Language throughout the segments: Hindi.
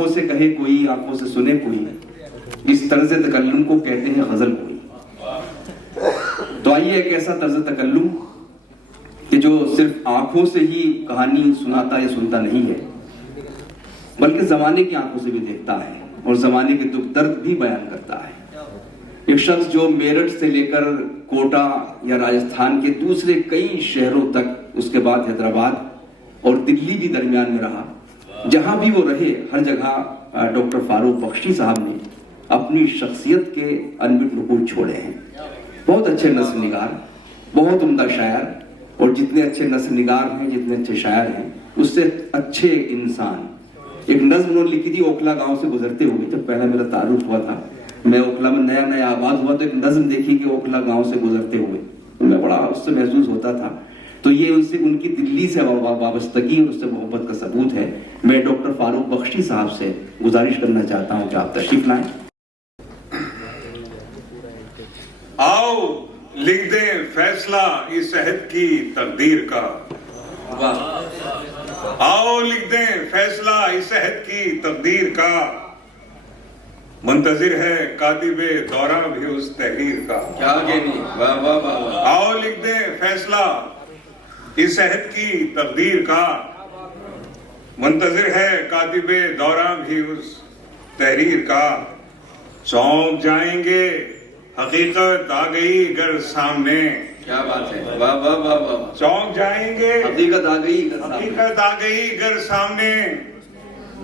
आंखों से कहे कोई, आंखों से सुने कोई, इस तर्ज तकल्लुम को कहते हैं गजल कोई। तो आइए एक ऐसा तर्ज तकल्लुम कि जो सिर्फ आंखों से ही कहानी सुनाता या सुनता नहीं है, बल्कि जमाने की आंखों से भी देखता है और जमाने के दुख दर्द भी बयान करता है। एक शख्स जो मेरठ से लेकर कोटा या राजस्थान के दूसरे कई शहरों तक, उसके बाद हैदराबाद और दिल्ली भी दरमियान में रहा, जहां भी वो रहे हर जगह डॉक्टर फारूक बख्शी साहब ने अपनी शख्सियत के अनबिट नकूल छोड़े हैं। बहुत अच्छे नस्र निगार, बहुत उम्दा शायर, और जितने अच्छे नस्र निगार हैं, जितने अच्छे शायर हैं, उससे अच्छे इंसान। एक नज्म उन्होंने लिखी थी ओखला गांव से गुजरते हुए, जब पहला मेरा तारुफ हुआ था, मैं ओखला में नया नया आबाद हुआ, तो एक नज्म देखी कि ओखला गांव से गुजरते हुए, मैं बड़ा उससे महसूस होता था। तो ये उनसे उनकी दिल्ली से वाबस्तगी और उससे मोहब्बत का सबूत है। मैं डॉक्टर फारूक बख्शी साहब से गुजारिश करना चाहता हूं कि आप तशरीफ लाएं। आओ लिख दें फैसला इस अहद की तकदीर का। आओ लिख दें फैसला इस अहद की तकदीर का। मुंतजिर है कातिबे दौरा भी उस तहरीर का। क्या कहनी, वाह वाह वाह। आओ लिख दें फैसला इस अहद की तकदीर का। मुंतजिर है कातिबे दौरा भी उस तहरीर का। चौंक जाएंगे हकीकत आ गई घर सामने। क्या बात है, वाह वाह वाह वाह। चौंक जाएंगे हकीकत आ गई, हकीकत आ गई घर सामने।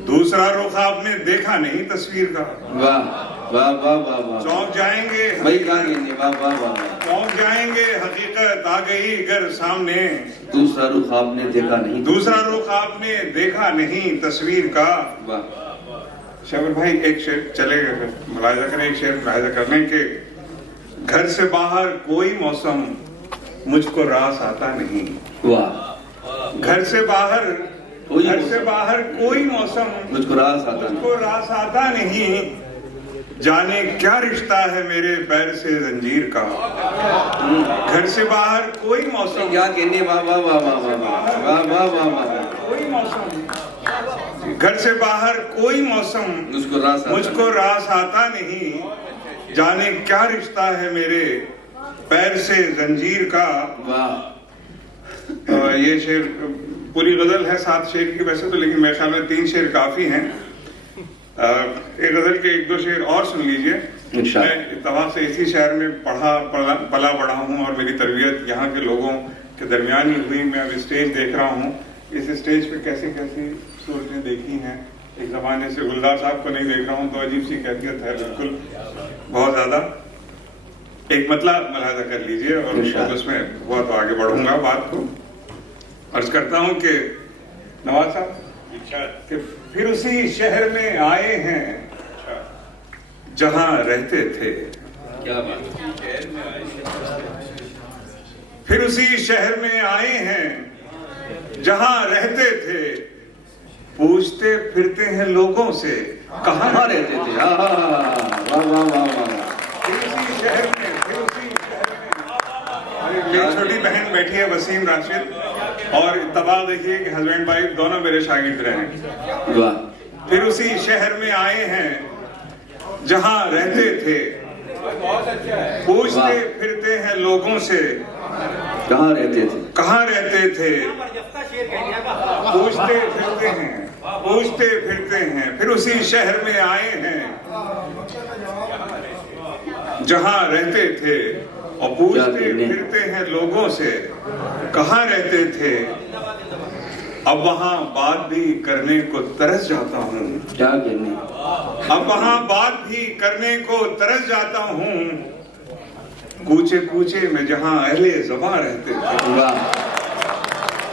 दूसरा रुख आपने देखा नहीं तस्वीर का। वाह वाह वाह वाह वाह। चौंक जाएंगे भाई कहा नहीं, वाह वाह वाह। चौंक जाएंगे हकीकत आ गई घर सामने। दूसरा रुख आपने देखा नहीं, दूसरा रुख आपने देखा नहीं तस्वीर का। वाह। शबर भाई एक शेर चलेगा, फिर मुलाहिजा करें, एक शेर मुलाहिजा करने के। घर से बाहर कोई मौसम मुझको रास आता नहीं। वाह। घर से बाहर कोई मौसम मुझको रास आता नहीं। जाने क्या रिश्ता है मेरे पैर से जंजीर का। घर से बाहर कोई मौसम, क्या कहने, वाह वाह वाह वाह वाह वाह वाह वाह वाह। कोई मौसम, घर से बाहर कोई मौसम मुझको रास आता नहीं। जाने क्या रिश्ता है मेरे पैर से जंजीर का। वाह। ये शेर पूरी गजल है 7 शेर की वैसे तो, लेकिन मेरे ख्याल में 3 शेर काफी हैं। एक गजल के 1-2 शेर और सुन लीजिए। मैं इत्तफाक से इसी शहर में पला बढ़ा हूँ और मेरी तरबियत यहाँ के लोगों के दरमियान ही हुई। मैं अब स्टेज देख रहा हूँ, इस स्टेज पे कैसी कैसी सूरतें देखी हैं। एक जमाने से गुलजार साहब को नहीं देख रहा हूँ तो अजीब सी कैफियत है, बिल्कुल बहुत ज्यादा। एक मतलब मुलाहिजा कर लीजिए और उसमें हुआ तो आगे बढ़ूंगा बात को। अर्ज करता हूँ कि नवाज साहब कि फिर उसी शहर में आए हैं जहां रहते थे। क्या बात। फिर उसी शहर में आए हैं जहां रहते थे। पूछते फिरते हैं लोगों से कहाँ रहते थे। वाह वाह वाह वाह। फिर उसी शहर में मेरी छोटी बहन बैठी है वसीम राशिद, और इत्तफाक देखिए कि हस्बैंड वाइफ दोनों मेरे शागिर्द रहे। वाह। फिर उसी शहर में आए हैं जहां रहते थे। पूछते फिरते हैं लोगों से कहाँ रहते थे, कहाँ रहते थे। पूछते फिरते हैं फिर उसी शहर में आए हैं जहां रहते थे। और पूछते फिरते हैं लोगों से कहाँ रहते थे। अब वहां बात भी करने को तरस जाता हूँ। क्या कहने। अब वहां बात भी करने को तरस जाता हूँ। कूचे कूचे में जहां अहले ज़बां रहते थे। वाह।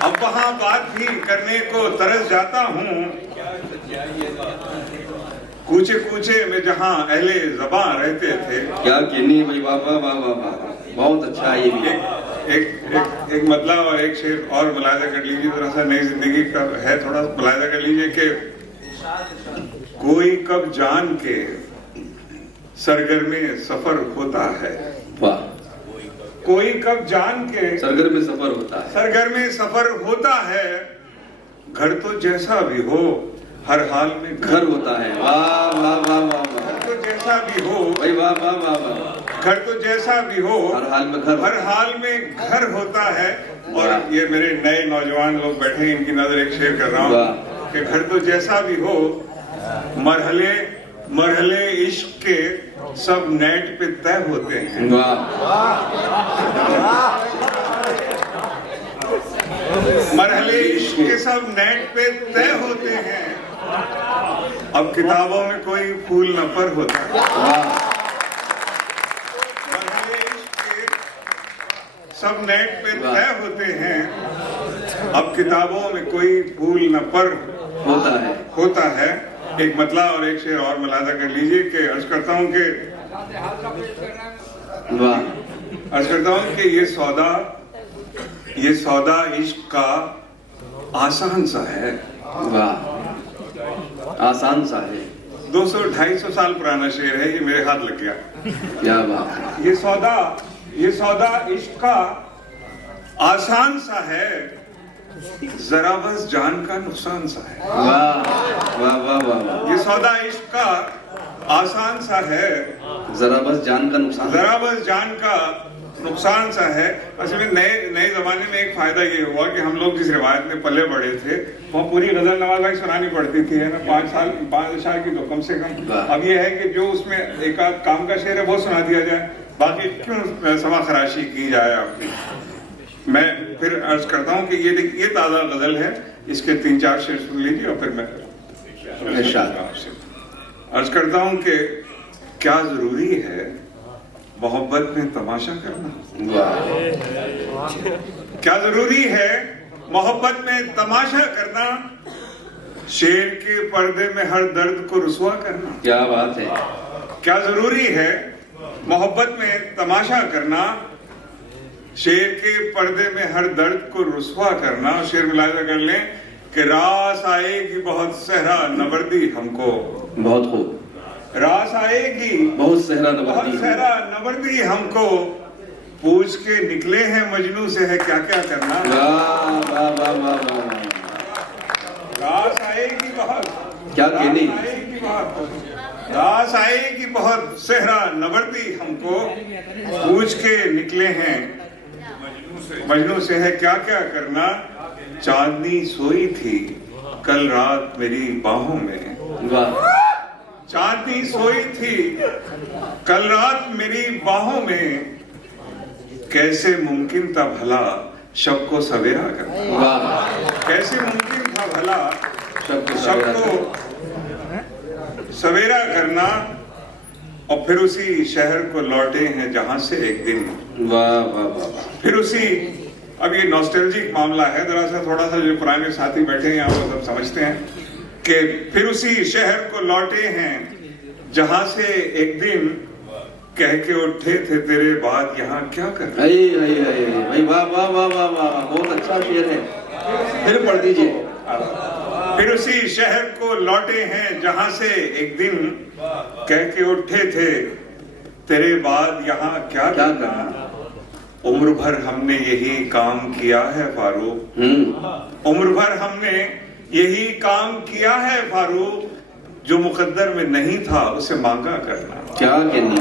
अब वहां बात भी करने को तरस जाता हूँ। कूचे कूचे में जहां अहले ज़बां रहते थे। क्या कहने भाई, वाह वाह वाह वाह। बहुत अच्छा है ये भी। एक मतलब और एक शेर और मुलाहिजा कर लीजिए, थोड़ा सा नई जिंदगी का है, थोड़ा मुलाहिजा कर लीजिए कि कोई कब जान के सरगर्मे सफर होता है। वाह। कोई कब जान के सरगर्मे सफर होता है। सरगर्मे सफर होता है। घर तो जैसा भी हो हर हाल में घर होता है। वाह वाह वाह वाह वाह, घर तो जैसा भी हो भाई वाह वाह वाह वाह, घर तो जैसा भी हो हर हाल में घर, हर हाल में घर होता है। और ये मेरे नए नौजवान लोग बैठे हैं, इनकी नजर एक शेयर कर रहा हूँ कि घर तो जैसा भी हो, मरहले मरहले इश्क के सब नेट पे तय होते हैं। मरहले इश्क के सब नेट पे तय होते हैं, अब किताबों में कोई फूल न पर होता है। मरहले इश्क के सब नेट पे तय होते हैं, अब किताबों में कोई फूल न पर होता है। एक मतला और एक शेर और मुलाजा कर लीजिए कि अर्ज करता हूं कि ये सौदा इश्क का आसान सा है। वाह, आसान सा है। 200-250 साल पुराना शेर है, ये मेरे हाथ लग गया। क्या बात। ये सौदा इश्क का आसान सा है, जरा बस जान का नुकसान सा है। वाह वाह वाह वाह, ये सौदा इश्क का आसान सा है, जरा बस जान का नुकसान, जरा बस जान का नुकसान सा है। असल में नए जमाने में एक फायदा ये हुआ कि हम लोग जिस रिवायत में पले बड़े थे वहाँ पूरी गजल नवाज भाई सुनानी पड़ती थी, है ना, 5 साल की तो कम से कम। अब ये है कि जो उसमें एक आध काम का शेर है वो सुना दिया जाए, बाकी क्यों समा खराशी की जाए आपकी। मैं फिर अर्ज करता हूँ कि ये ताज़ा गजल है, इसके 3-4 शेर सुन लीजिए और फिर मैं अर्ज करता हूँ कि क्या जरूरी है मोहब्बत में तमाशा करना। क्या जरूरी है मोहब्बत में तमाशा करना, शेर के पर्दे में हर दर्द को रुसवा करना। क्या बात है। क्या जरूरी है मोहब्बत में तमाशा करना, शेर के पर्दे में हर दर्द को रुसवा करना। शेर मुलाहिजा कर लें कि रास आएगी बहुत सहरा नवर्दी हमको, बहुत खूब, रास आएगी बहुत सहरा नवर्दी हमको, पूछ के निकले हैं मजनू से है क्या क्या करना। रास आएगी बहुत, क्या कहनी, रास आएगी बहुत सहरा नवर्दी हमको, पूछ के निकले हैं मजनू से है क्या क्या करना। चांदनी सोई थी कल रात मेरी बाहों में, चांदनी सोई थी कल रात मेरी बाहों में, कैसे मुमकिन था भला शब को सवेरा करना। कैसे मुमकिन था भला शब को सवेरा करना। और फिर उसी शहर को लौटे हैं जहां से एक दिन। वाह वाह वाह। फिर उसी, अब ये नॉस्टैल्जिक मामला है, जरा सा थोड़ा सा जो पुराने साथी बैठे हैं यहाँ वो सब समझते हैं कि फिर उसी शहर को लौटे हैं जहां से एक दिन, कह के उठे थे तेरे बाद यहाँ क्या कर। भाई वाह वाह वाह वाह वाह, बहुत अच्छा शेर है, फिर पढ़ दीजिए। फिर उसी शहर को लौटे हैं जहां से एक दिन, कह के उठे थे तेरे बाद यहाँ क्या करना। उम्र भर हमने यही काम किया है फारूक, उम्र भर हमने यही काम किया है फारूक, जो मुकद्दर में नहीं था उसे मांगा करना। क्या कहनी।